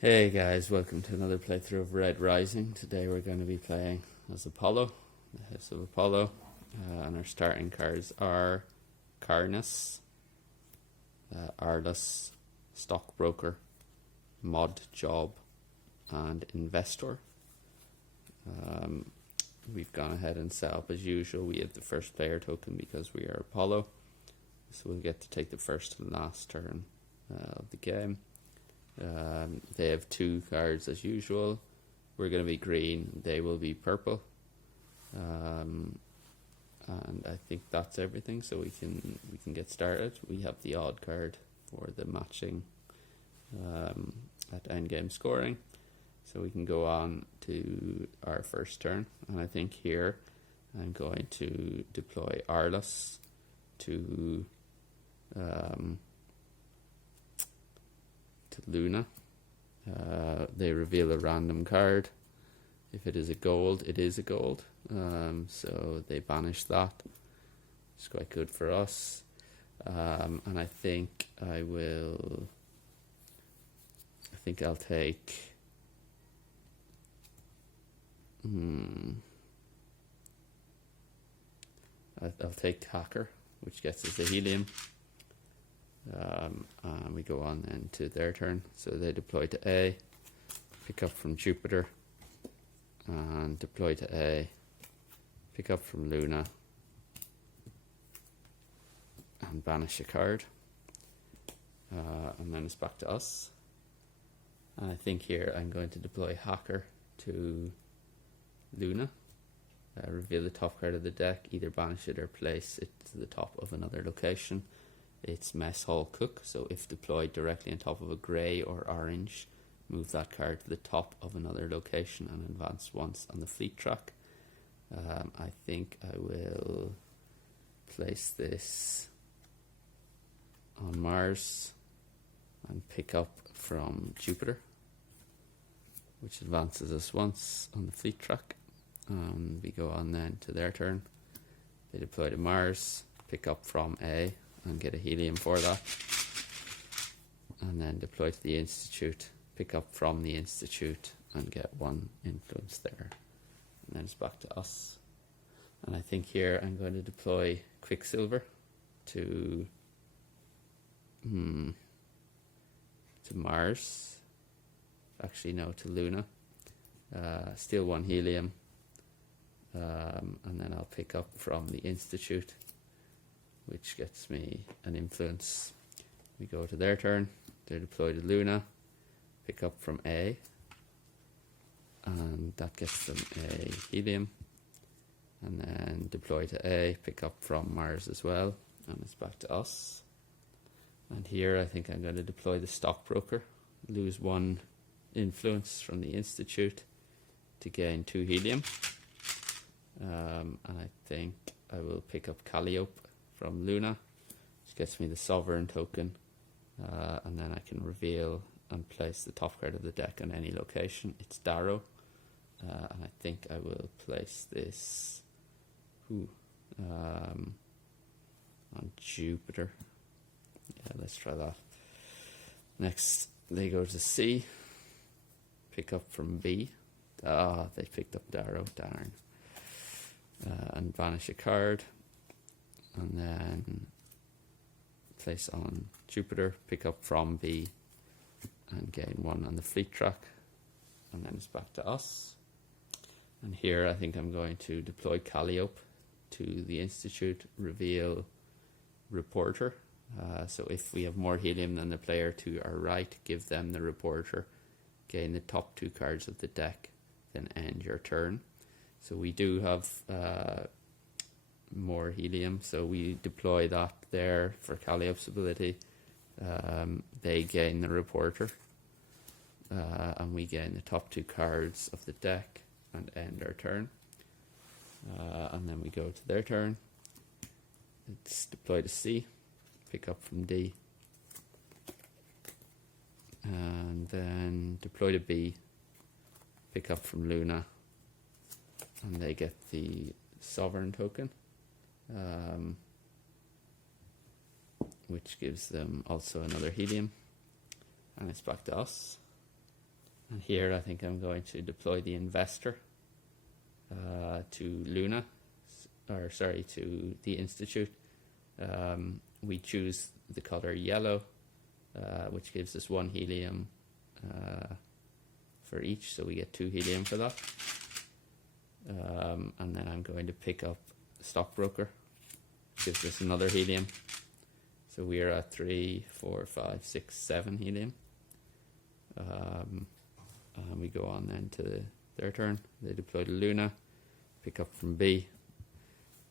Hey guys, welcome to another playthrough of Red Rising. Today we're going to be playing as Apollo, the House of Apollo, and our starting cards are Carnus, Arliss, Stockbroker, Mod Job, and Investor. We've gone ahead and set up as usual. We have the first player token because we are Apollo, so we'll get to take the first and last turn of the game. They have two cards as usual. We're going to be green, they will be purple. And I think that's everything, so we can get started. We have the odd card for the matching at endgame scoring, so we can go on to our first turn. And I think here I'm going to deploy Arliss to Luna. They reveal a random card. If it is a gold, it is a gold. So they banish that. It's quite good for us. And I think I'll take I'll take Hacker, which gets us a helium. And we go on then to their turn. So they deploy to A, pick up from Jupiter, and deploy to A, pick up from Luna, and banish a card. And then it's back to us. And I think here I'm going to deploy Hacker to Luna, reveal the top card of the deck, either banish it or place it to the top of another location. It's Mess Hall Cook, so if deployed directly on top of a grey or orange, move that card to the top of another location and advance once on the fleet track. I think I will place this on Mars and pick up from Jupiter, which advances us once on the fleet track. We go on then to their turn. They deploy to Mars, pick up from A, and get a helium for that, and then deploy to the Institute, pick up from the Institute and get one influence there, and then it's back to us. And I think here I'm going to deploy Quicksilver to Mars, actually no, to Luna, steal one helium, and then I'll pick up from the Institute, which gets me an influence. We go to their turn, they deploy to Luna, pick up from A, and that gets them a helium, and then deploy to A, pick up from Mars as well, and it's back to us. And here I think I'm going to deploy the Stockbroker, lose one influence from the Institute to gain 2 helium, and I think I will pick up Calliope from Luna, which gets me the Sovereign token, and then I can reveal and place the top card of the deck on any location. It's Darrow, and I think I will place this on Jupiter. Yeah, let's try that. Next, they go to C, pick up from B. They picked up Darrow, darn. And banish a card. And then place on Jupiter, pick up from B, and gain 1 on the fleet track. And then it's back to us. And here I think I'm going to deploy Calliope to the Institute, reveal Reporter. So if we have more helium than the player to our right, give them the Reporter, gain the top 2 cards of the deck, then end your turn. So we do have more helium, so we deploy that there for Calliope's ability. They gain the Reporter, and we gain the top 2 cards of the deck and end our turn. And then we go to their turn. It's deploy to C, pick up from D, and then deploy to B, pick up from Luna, and they get the Sovereign token, which gives them also another helium, and it's back to us. And here I think I'm going to deploy the investor to Luna, or sorry, to the Institute. We choose the color yellow, which gives us 1 helium for each, so we get 2 helium for that. And then I'm going to pick up Stockbroker, gives us another helium. So we are at 3, 4, 5, 6, 7 helium. And we go on then to their turn. They deploy to Luna, pick up from B,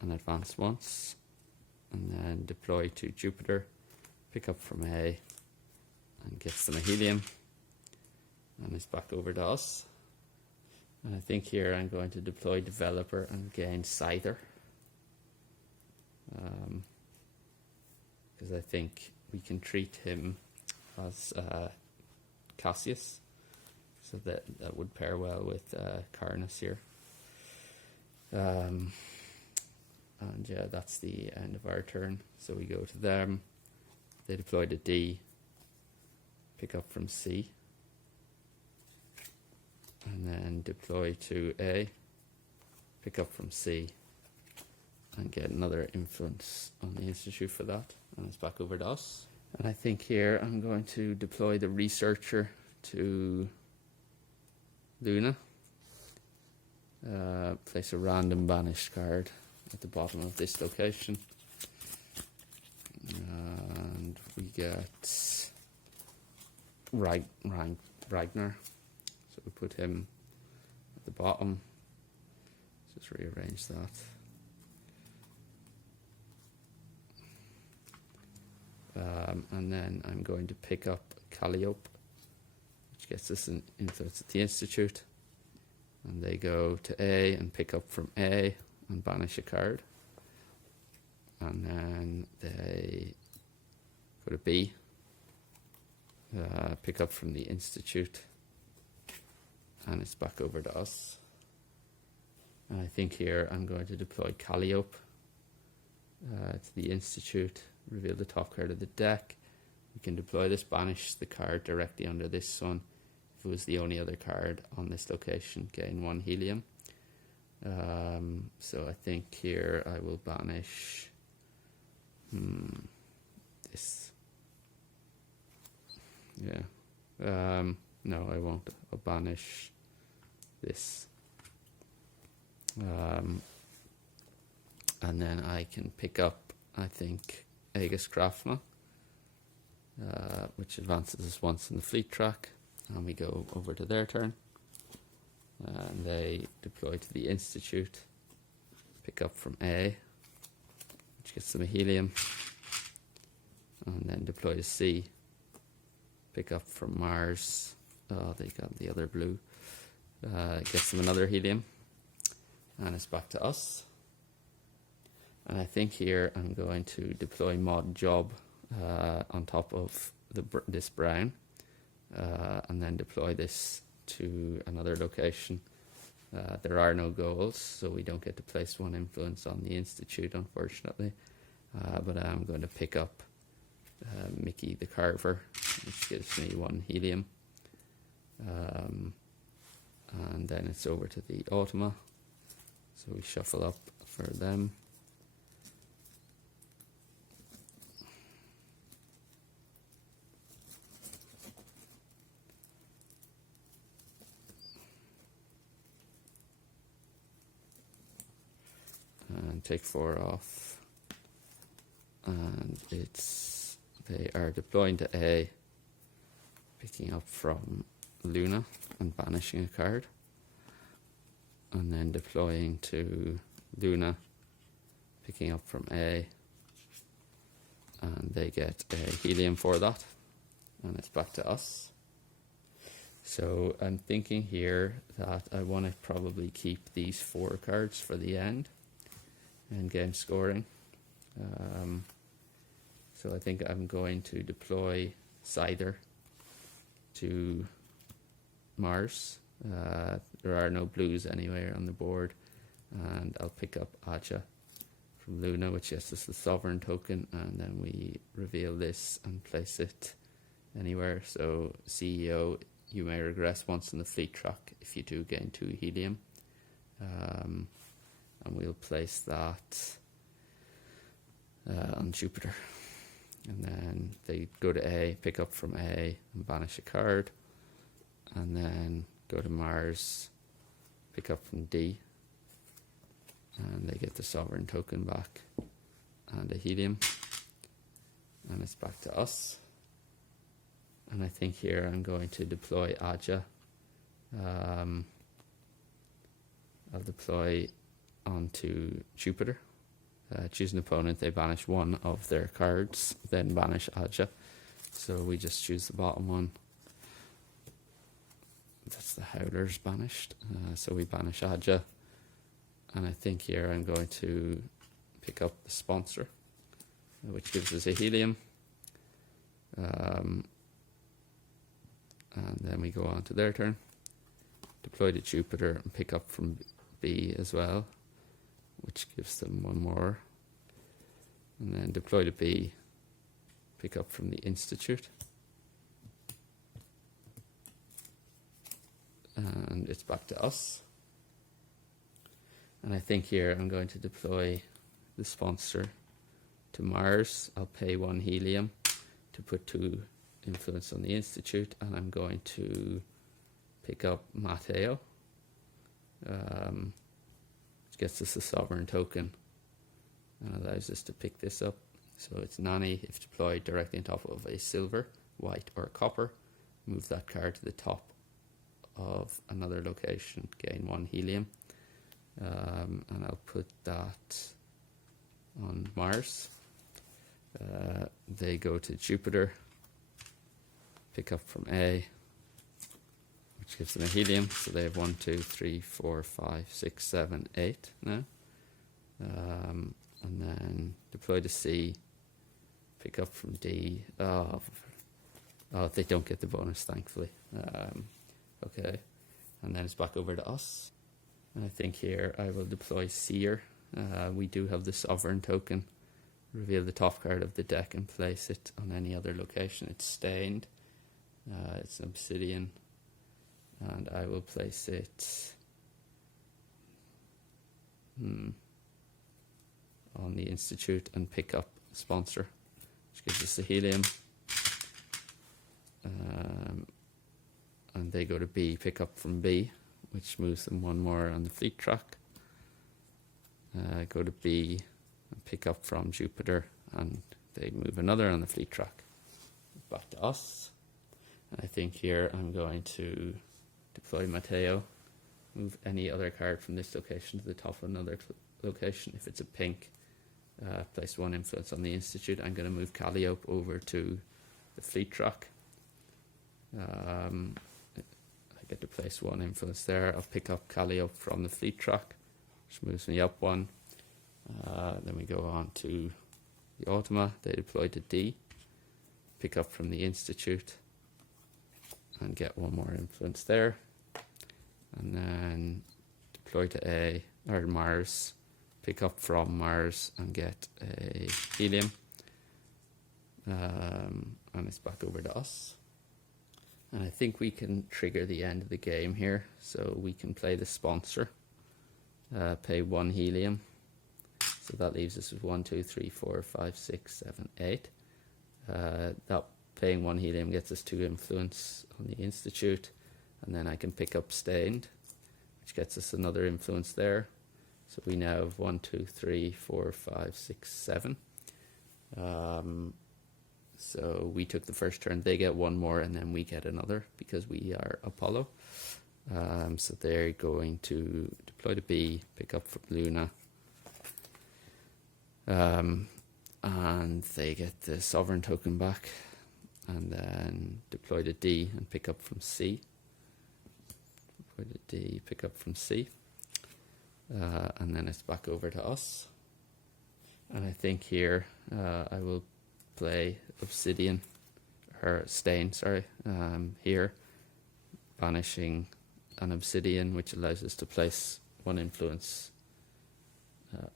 and advance once. And then deploy to Jupiter, pick up from A, and gets them a helium. And it's back over to us. And I think here I'm going to deploy Developer and gain Scyther. Because I think we can treat him as Cassius. So that would pair well with Carnus here. And yeah, that's the end of our turn. So we go to them. They deploy to D. Pick up from C. And then deploy to A. Pick up from C. And get another influence on the Institute for that. And it's back over to us. And I think here I'm going to deploy the Researcher to Luna. Place a random banished card at the bottom of this location. And we get Ragnar. So we put him at the bottom. Just rearrange that. And then I'm going to pick up Calliope, which gets us an influence at the Institute. And they go to A and pick up from A and banish a card. And then they go to B, pick up from the Institute, and it's back over to us. And I think here I'm going to deploy Calliope to the Institute, reveal the top card of the deck. We can deploy this, banish the card directly under this one. If it was the only other card on this location, gain 1 helium. So I think here I will banish this. Yeah. No, I won't. I'll banish this. And then I can pick up, I think, Aegis Craftsman, which advances us once in the fleet track. And we go over to their turn. And they deploy to the Institute, pick up from A, which gets them a helium. And then deploy to C, pick up from Mars. Oh, they got the other blue. Gets them another helium. And it's back to us. And I think here I'm going to deploy Mod Job on top of this brown. And then deploy this to another location. There are no goals, so we don't get to place 1 influence on the Institute, unfortunately. But I'm going to pick up Mickey the Carver, which gives me 1 helium. And then it's over to the Tull Au Toma. So we shuffle up for them. And take 4 off. And they are deploying to A, picking up from Luna and banishing a card. And then deploying to Luna, picking up from A, and they get a helium for that. And it's back to us. So I'm thinking here that I want to probably keep these 4 cards for the end. And game scoring. So I think I'm going to deploy Scyther to Mars. There are no blues anywhere on the board. And I'll pick up Aja from Luna, which gets us the Sovereign token. And then we reveal this and place it anywhere. So CEO you may regress once in the fleet track if you do gain 2 helium. And we'll place that on Jupiter. And then they go to A, pick up from A and banish a card. And then go to Mars, pick up from D. And they get the sovereign token back and a helium. And it's back to us. And I think here I'm going to deploy Aja. I'll deploy onto Jupiter. Choose an opponent, they banish one of their cards, then banish Aja. So we just choose the bottom one. That's the Howlers banished. So we banish Aja. And I think here I'm going to pick up the sponsor, which gives us a helium. And then we go on to their turn. Deploy to Jupiter and pick up from B as well, which gives them one more. And then deploy to B, pick up from the Institute. And it's back to us. And I think here I'm going to deploy the sponsor to Mars. I'll pay 1 helium to put 2 influence on the Institute, and I'm going to pick up Matteo, which gets us a sovereign token and allows us to pick this up. So it's Nani, if deployed directly on top of a silver, white or copper, move that card to the top of another location, gain 1 helium. And I'll put that on Mars. They go to Jupiter, pick up from A, which gives them a helium. So they have 1, 2, 3, 4, 5, 6, 7, 8 now. And then deploy to C, pick up from D. Oh, they don't get the bonus, thankfully. Okay, and then it's back over to us. And I think here I will deploy Seer. We do have the sovereign token. Reveal the top card of the deck and place it on any other location. It's stained. It's an obsidian. And I will place it on the Institute and pick up sponsor, which gives us a helium. And they go to B, pick up from B, which moves them 1 more on the fleet track. Go to B and pick up from Jupiter, and they move another on the fleet track. Back to us. And I think here I'm going to deploy Matteo, move any other card from this location to the top of another location. If it's a pink, place 1 influence on the Institute. I'm going to move Calliope over to the fleet track. I get to place 1 influence there. I'll pick up Calliope from the fleet track, which moves me up 1. Then we go on to the Au Toma. They deploy to D, pick up from the Institute, and get 1 more influence there. And then deploy to A, or Mars, pick up from Mars and get a helium. And it's back over to us. And I think we can trigger the end of the game here. So we can play the sponsor, pay 1 helium. So that leaves us with 1, 2, 3, 4, 5, 6, 7, 8. That paying 1 helium gets us 2 influence on the Institute. And then I can pick up Stained, which gets us another influence there. So we now have 1, 2, 3, 4, 5, 6, 7. So we took the first turn, they get 1 more, and then we get another because we are Apollo. So they're going to deploy to B, pick up from Luna, and they get the sovereign token back, and then deploy to D and pick up from C. Deploy to D, pick up from C, and then it's back over to us. And I think here I will play Obsidian, or Stain, sorry, here, banishing an Obsidian, which allows us to place 1 influence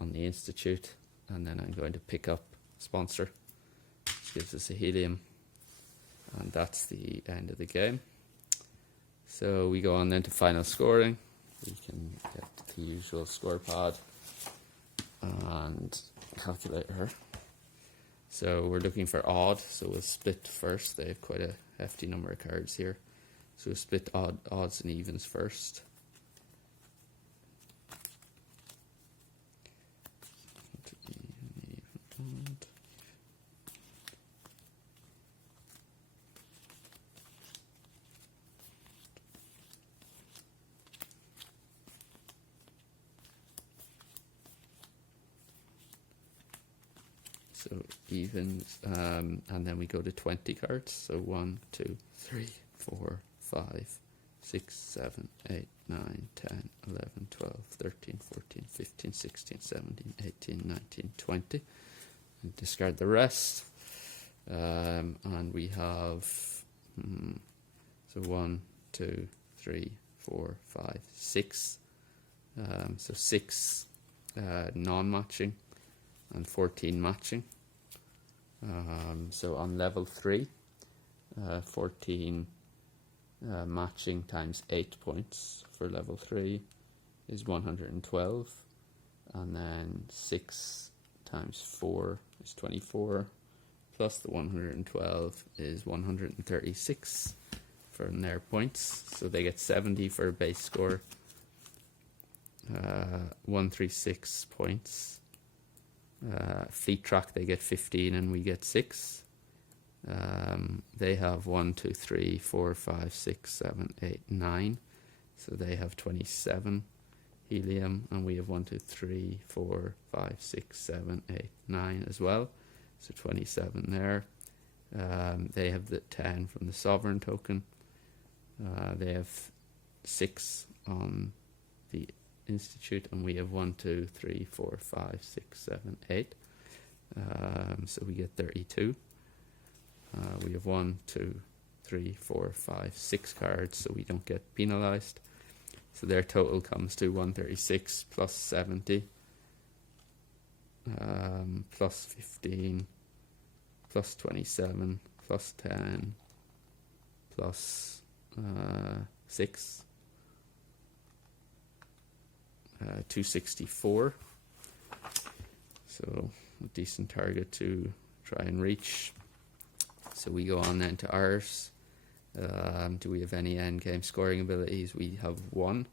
on the Institute, and then I'm going to pick up Sponsor, which gives us a helium, and that's the end of the game. So we go on then to final scoring. We can get the usual score pad and calculator. So we're looking for odd, so we'll split first. They have quite a hefty number of cards here. So we'll split odds and evens first. So evens, and then we go to 20 cards. So 1, 2, 3, 4, 5, 6, 7, 8, 9, 10, 11, 12, 13, 14, 15, 16, 17, 18, 19, 20. And discard the rest. And we have, so 1, 2, 3, 4, 5, 6. So 6 non-matching and 14 matching. So on level 3, 14 matching times 8 points for level 3 is 112, and then 6 times 4 is 24, plus the 112 is 136 for their points, so they get 70 for a base score, 136 points. Fleet track, they get 15 and we get 6. They have 1, 2, 3, 4, 5, 6, 7, 8, 9. So they have 27 helium, and we have 1, 2, 3, 4, 5, 6, 7, 8, 9 as well. So 27 there. They have the 10 from the sovereign token. They have 6 on the institute, and we have 1, 2, 3, 4, 5, 6, 7, 8. So we get 32. We have 1, 2, 3, 4, 5, 6 cards, so we don't get penalized. So their total comes to 136 plus 70, plus 15, plus 27, plus 10, plus 6. 264. So a decent target to try and reach. So we go on then to ours. Do we have any end game scoring abilities? We have 1.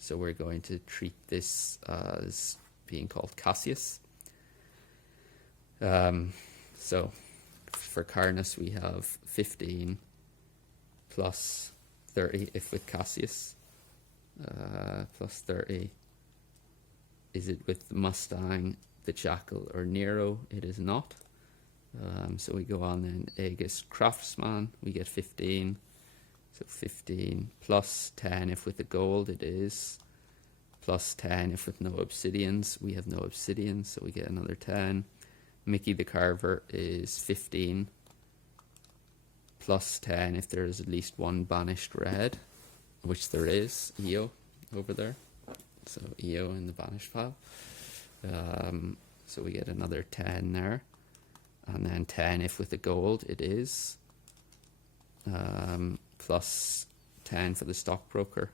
So we're going to treat this as being called Cassius. So for Carnus we have 15 plus 30 if with Cassius. Plus 30. Is it with the Mustang, the Jackal, or Nero? It is not. So we go on then. Aegis Craftsman, we get 15. So 15 plus 10 if with the gold, it is. Plus 10 if with no obsidians. We have no obsidians, so we get another 10. Mickey the Carver is 15. Plus 10 if there is at least one banished red, which there is, EO over there. So EO in the banished pile. So we get another 10 there. And then 10 if with the gold, it is. Plus 10 for the stockbroker.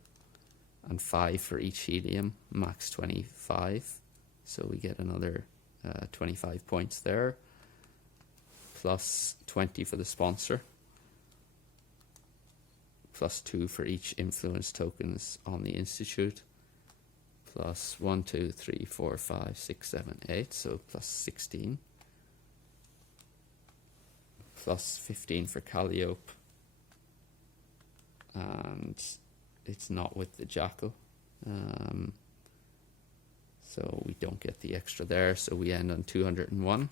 And 5 for each helium, max 25. So we get another 25 points there. Plus 20 for the sponsor. Plus 2 for each influence tokens on the institute. Plus 1, 2, 3, 4, 5, 6, 7, 8. So plus 16. Plus 15 for Calliope. And it's not with the Jackal. So we don't get the extra there. So we end on 201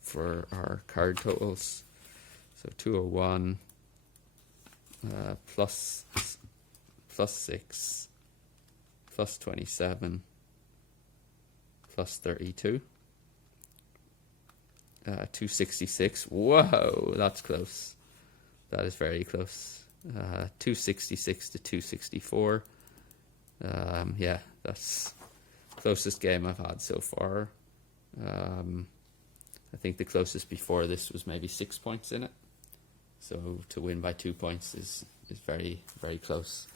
for our card totals. So 201 plus 6 plus 27 plus 32. 266. Whoa, that's close. That is very close. 266 to 264. Yeah, that's closest game I've had so far. I think the closest before this was maybe 6 points in it. So to win by 2 points is very, very close.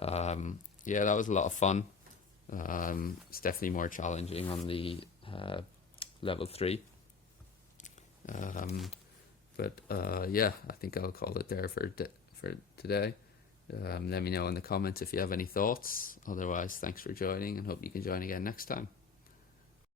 Yeah, that was a lot of fun. It's definitely more challenging on the level 3. But yeah, I think I'll call it there for today. Let me know in the comments if you have any thoughts. Otherwise, thanks for joining, and hope you can join again next time.